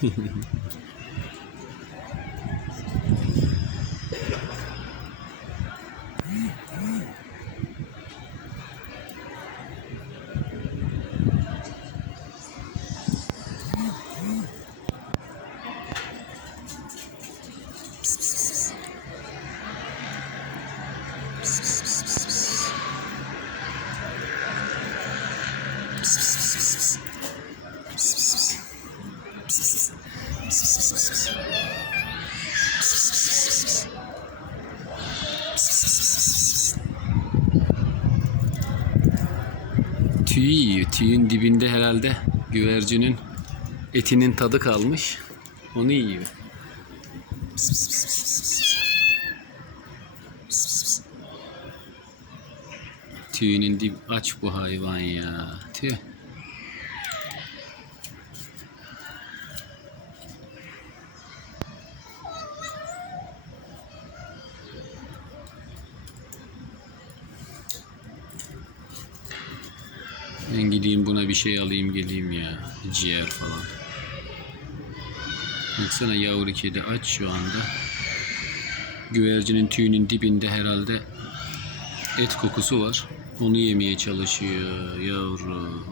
Psst, psst. Tüyü yiyor. Tüyün dibinde herhalde güvercinin etinin tadı kalmış. Onu yiyor. Tüyünün dib aç bu hayvan ya. Tüh. Ben gideyim buna bir şey alayım geleyim ya. Ciğer falan. Baksana yavru kedi aç şu anda. Güvercinin tüyünün dibinde herhalde et kokusu var. Onu yemeye çalışıyor yavru.